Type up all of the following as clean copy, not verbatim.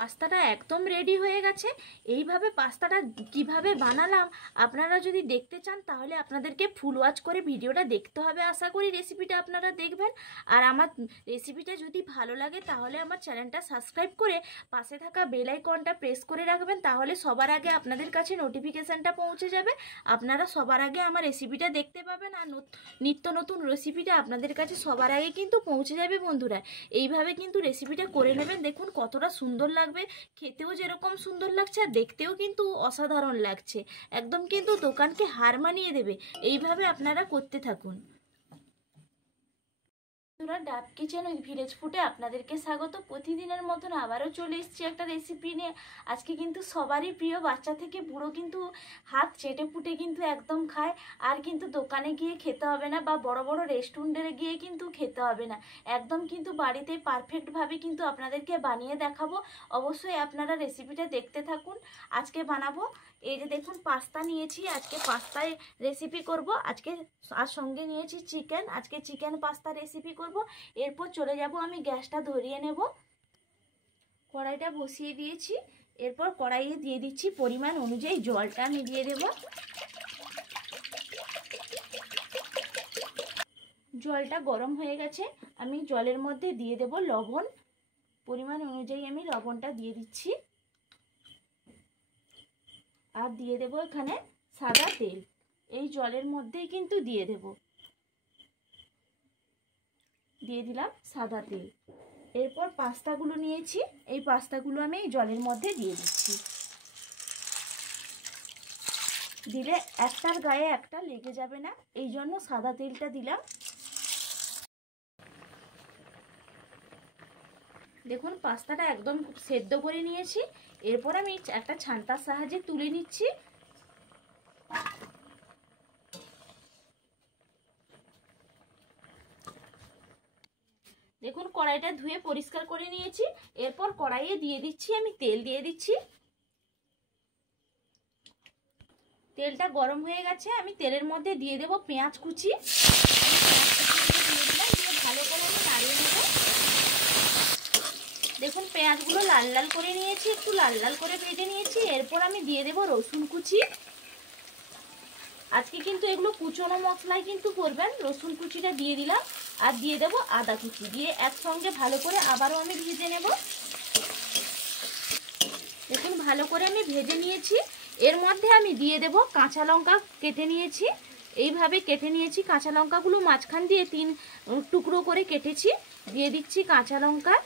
পাস্তাটা একদম রেডি হয়ে গেছে। এইভাবে পাস্তাটা কিভাবে বানালাম আপনারা যদি দেখতে চান তাহলে আপনাদেরকে ফুল ওয়াচ করে ভিডিওটা দেখতে হবে। আশা করি রেসিপিটা আপনারা দেখবেন। আর আমার রেসিপিটা যদি ভালো লাগে তাহলে আমার চ্যানেলটা সাবস্ক্রাইব করে পাশে থাকা বেল আইকনটা প্রেস করে রাখবেন, তাহলে সবার আগে আপনাদের কাছে নোটিফিকেশানটা পৌঁছে যাবে। আপনারা সবার আগে আমার রেসিপিটা দেখতে পাবেন আর নিত্য নতুন রেসিপিটা আপনাদের কাছে সবার আগে কিন্তু পৌঁছে যাবে। বন্ধুরা, এইভাবে কিন্তু রেসিপিটা করে নেবেন। দেখুন কতটা সুন্দর লাগবে, খেতেও যেরকম সুন্দর লাগছে আর দেখতেও কিন্তু অসাধারণ লাগছে। একদম কিন্তু দোকানকে হার মানিয়ে দেবে। এইভাবে আপনারা করতে থাকুন। ডাব কিচেন উইথ ভিলেজ ফুডে আপনাদেরকে স্বাগত। প্রতিদিনের মতন আবারও চলে এসেছি একটা রেসিপি নিয়ে। আজকে কিন্তু সবারই প্রিয়, বাচ্চা থেকে বুড়ো কিন্তু হাত চেটে পুটে কিন্তু একদম খায়। আর কিন্তু দোকানে গিয়ে খেতে হবে না বা বড় বড় রেস্টুরেন্টে গিয়ে কিন্তু খেতে হবে না, একদম কিন্তু বাড়িতে পারফেক্টভাবে কিন্তু আপনাদেরকে বানিয়ে দেখাবো। অবশ্যই আপনারা রেসিপিটা দেখতে থাকুন। আজকে বানাবো এই যে দেখুন পাস্তা নিয়েছি, আজকে পাস্তায় রেসিপি করব। আজকে আর সঙ্গে নিয়েছি চিকেন, আজকে চিকেন পাস্তা রেসিপি করব। এরপর চলে যাব, আমি গ্যাসটা ধরিয়ে নেব। কড়াইটা বসিয়ে দিয়েছি। এরপর কড়াইয়ে দিয়ে দিচ্ছি পরিমাণ অনুযায়ী জলটা আমি দিয়ে দেব। জলটা গরম হয়ে গেছে, আমি জলের মধ্যে দিয়ে দেব লবণ। পরিমাণ অনুযায়ী আমি লবণটা দিয়ে দিচ্ছি। আর দিয়ে দেব এখানে সাদা তেল, এই জলের মধ্যেই কিন্তু দিয়ে দেব। দিয়ে দিলাম সাদা তেল। এরপর পাস্তাগুলো নিয়েছি, এই পাস্তাগুলো আমি এই জলের মধ্যে দিয়ে দিচ্ছি। দিলে একটার গায়ে একটা লেগে যাবে না, এই জন্য সাদা তেলটা দিলাম। দেখুন পাস্তাটা একদম সেদ্ধ করে নিয়েছি। এরপর আমি একটা ছান্তার সাহায্যে তুলে নিচ্ছি। দেখুন কড়াইটা ধুয়ে পরিষ্কার করে নিয়েছি। এরপর কড়াইয়ে দিয়ে দিচ্ছি, আমি তেল দিয়ে দিচ্ছি। তেলটা গরম হয়ে গেছে, আমি তেলের মধ্যে দিয়ে দেব পেঁয়াজ কুচি। ভালো করে আমি নাড়িয়ে নেব। দেখুন পেঁয়াজগুলো লাল লাল করে নিয়েছি, একটু লাল লাল করে ভেজে নিয়েছি। এরপর আমি দিয়ে দেব রসুন কুচি। আজকে কিন্তু এগুলো কুচনো মশলায় কিন্তু করবেন। রসুন কুচিটা দিয়ে দিলাম আর দিয়ে দেব আদা কুচি, দিয়ে একসঙ্গে ভালো করে আবারও আমি ভেজে নেব। দেখুন ভালো করে আমি ভেজে নিয়েছি। এর মধ্যে আমি দিয়ে দেব কাঁচা লঙ্কা কেটে নিয়েছি। এইভাবে কেটে নিয়েছি কাঁচা লঙ্কাগুলো, মাঝখান দিয়ে 3 টুকরো করে কেটেছি। দিয়ে দিচ্ছি কাঁচা লঙ্কা।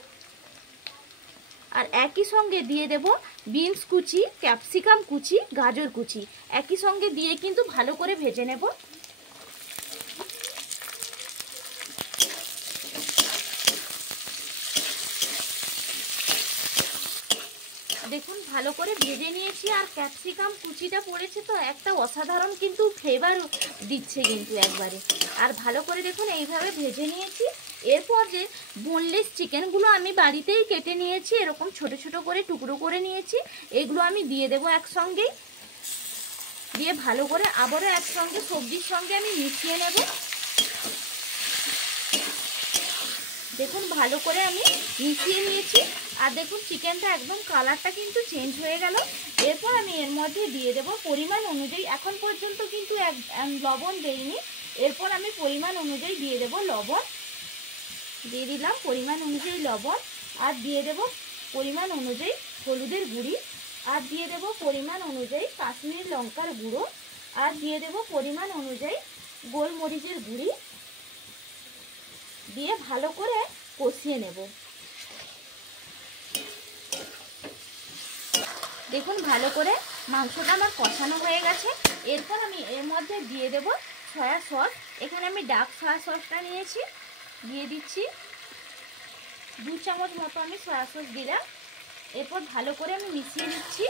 আর একই সঙ্গে দিয়ে দেব বিনস কুচি, ক্যাপসিকাম কুচি, গাজর কুচি। একই সঙ্গে দিয়ে কিন্তু ভালো করে ভেজে নেব। দেখুন ভালো করে ভেজে নিয়েছি। আর ক্যাপসিকাম কুচিটা পড়েছে তো একটা অসাধারণ কিন্তু ফ্লেভার দিচ্ছে কিন্তু একবারে। আর ভালো করে দেখুন এইভাবে ভেজে নিয়েছি। এরপর যে বোনলেস চিকেনগুলো আমি বাড়িতেই কেটে নিয়েছি, এরকম ছোট ছোট করে টুকরো করে নিয়েছি, এগুলো আমি দিয়ে দেবো একসঙ্গেই। দিয়ে ভালো করে আবারও একসঙ্গে সবজির সঙ্গে আমি মিশিয়ে নেব। দেখুন ভালো করে আমি মিশিয়ে নিয়েছি। আর দেখুন চিকেনটা একদম কালারটা কিন্তু চেঞ্জ হয়ে গেল। এরপর আমি এর মধ্যে দিয়ে দেব পরিমাণ অনুযায়ী, এখন পর্যন্ত কিন্তু লবণ দেইনি। এরপর আমি পরিমাণ অনুযায়ী দিয়ে দেব লবণ। দিয়ে দিলাম পরিমাণ অনুযায়ী লবণ। আর দিয়ে দেব পরিমাণ অনুযায়ী হলুদের গুঁড়ি। আর দিয়ে দেব পরিমাণ অনুযায়ী কাশ্মীরি লঙ্কার গুঁড়ো। আর দিয়ে দেব পরিমাণ অনুযায়ী গোলমরিচের গুঁড়ি। দিয়ে ভালো করে কষিয়ে নেব। দেখুন ভালো করে মাংসটা আমার কষানো হয়ে গেছে। এরপর আমি এর মধ্যে দিয়ে দেব সয়া সস। এখানে আমি ডার্ক সয়া সসটা নিয়েছি, দিয়ে দিচ্ছি 2 চামচ মতো আমি সয়া সস দিলাম। এরপর ভালো করে আমি মিশিয়ে নিচ্ছি।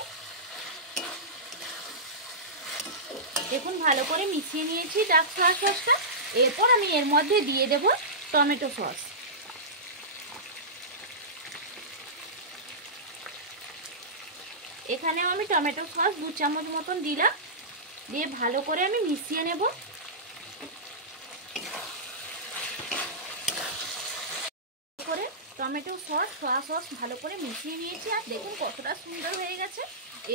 দেখুন ভালো করে মিশিয়ে নিয়েছি ডার্ক সয়া সসটা। এরপর আমি এর মধ্যে দিয়ে দেব টমেটো সস। এখানেও আমি টমেটো সস 2 চামচ মতন দিলাম। দিয়ে ভালো করে আমি মিশিয়ে নেব। করে টমেটো সস, সয়া সস ভালো করে মিশিয়ে নিয়েছি। আর দেখুন কতটা সুন্দর হয়ে গেছে।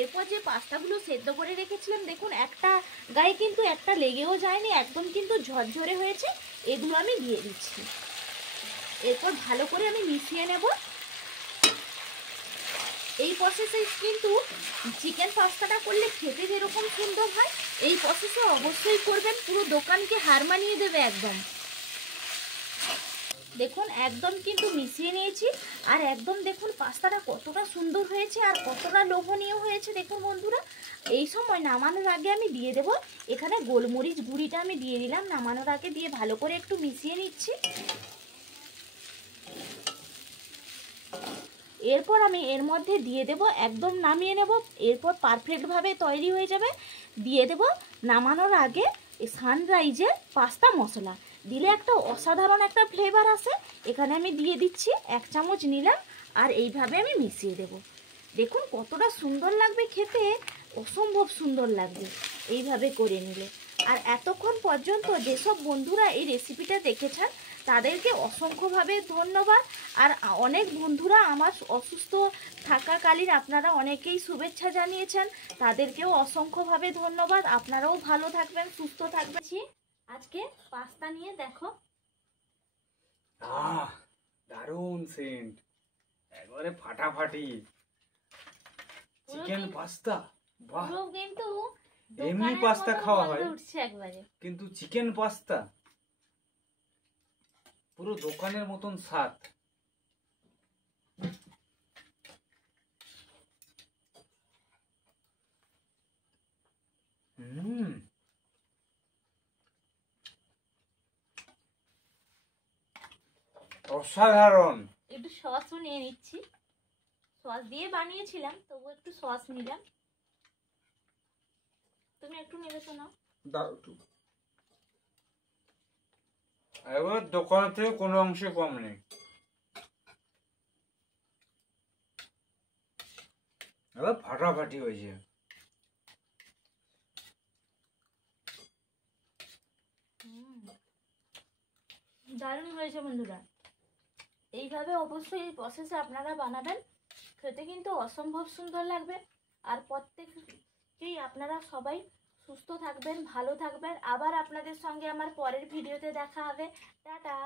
এরপর যে পাস্তাগুলো সেদ্ধ করে রেখেছিলাম, দেখুন একটা গায়ে কিন্তু একটা লেগেও যায়নি, একদম কিন্তু ঝরঝরে হয়েছে। এগুলো আমি দিয়ে দিচ্ছি। এরপর ভালো করে আমি মিশিয়ে নেব। এই প্রসেসে কিন্তু চিকেন পাস্তাটা করলে খেতে যেরকম সুন্দর হয়, এই প্রসেসে অবশ্যই করবেন, পুরো দোকানকে হার মানিয়ে দেবে একদম। দেখুন একদম কিন্তু মিশিয়ে নিয়েছি। আর একদম দেখুন পাস্তাটা কতটা সুন্দর হয়েছে আর কতটা লোভনীয় হয়েছে দেখুন বন্ধুরা। এই সময় নামানোর আগে আমি দিয়ে দেব এখানে গোলমরিচ গুঁড়িটা আমি দিয়ে দিলাম নামানোর আগে, দিয়ে ভালো করে একটু মিশিয়ে নিচ্ছি। এরপর আমি এর মধ্যে দিয়ে দেব, একদম নামিয়ে নেব, এরপর পারফেক্টভাবে তৈরি হয়ে যাবে। দিয়ে দেব নামানোর আগে সানরাইজের পাস্তা মশলা, দিলে একটা অসাধারণ একটা ফ্লেভার আসে। এখানে আমি দিয়ে দিচ্ছি 1 চামচ নিলাম, আর এইভাবে আমি মিশিয়ে দেব। দেখুন কতটা সুন্দর লাগবে খেতে, অসম্ভব সুন্দর লাগবে এইভাবে করে নিলে। আর এতক্ষণ পর্যন্ত যেসব বন্ধুরা এই রেসিপিটা দেখেছেন তাদেরকে অসংখ্যভাবে ধন্যবাদ। আর অনেক বন্ধুরা আমার অসুস্থ থাকাকালীন আপনারা অনেকেই শুভেচ্ছা জানিয়েছেন, তাদেরকেও অসংখ্যভাবে ধন্যবাদ। আপনারাও ভালো থাকবেন, সুস্থ থাকবেন। আজকে পাস্তা নিয়ে দেখো, দারুণ সেন্ট, একবারে ফাটাফাটি চিকেন পাস্তা। বাহ, কিন্তু এমনি পাস্তা খাওয়া হয় উঠছে একবারে, কিন্তু চিকেন পাস্তা পুরো দোকানের মতন স্বাদ। অসাধারণ। একটু সসও নিয়ে নিচ্ছি, সস দিয়ে বানিয়েছিলাম তবু একটু সস নিলাম। তুমি একটু নেবে তো নাও। দাও একটু। এবার দোকান থেকে কোনো অংশে কম নেই। এবার ফাটাফাটি হয়েছে। দারুণ হয়েছে বন্ধুরা। এইভাবে অবশ্যই এই প্রসেসে আপনারা বানাবেন, খেতে কিন্তু অসম্ভব সুন্দর লাগবে। আর প্রত্যেকেই আপনারা সবাই সুস্থ থাকবেন, ভালো থাকবেন। আবার আপনাদের সঙ্গে আমার পরের ভিডিওতে দেখা হবে। টাটা।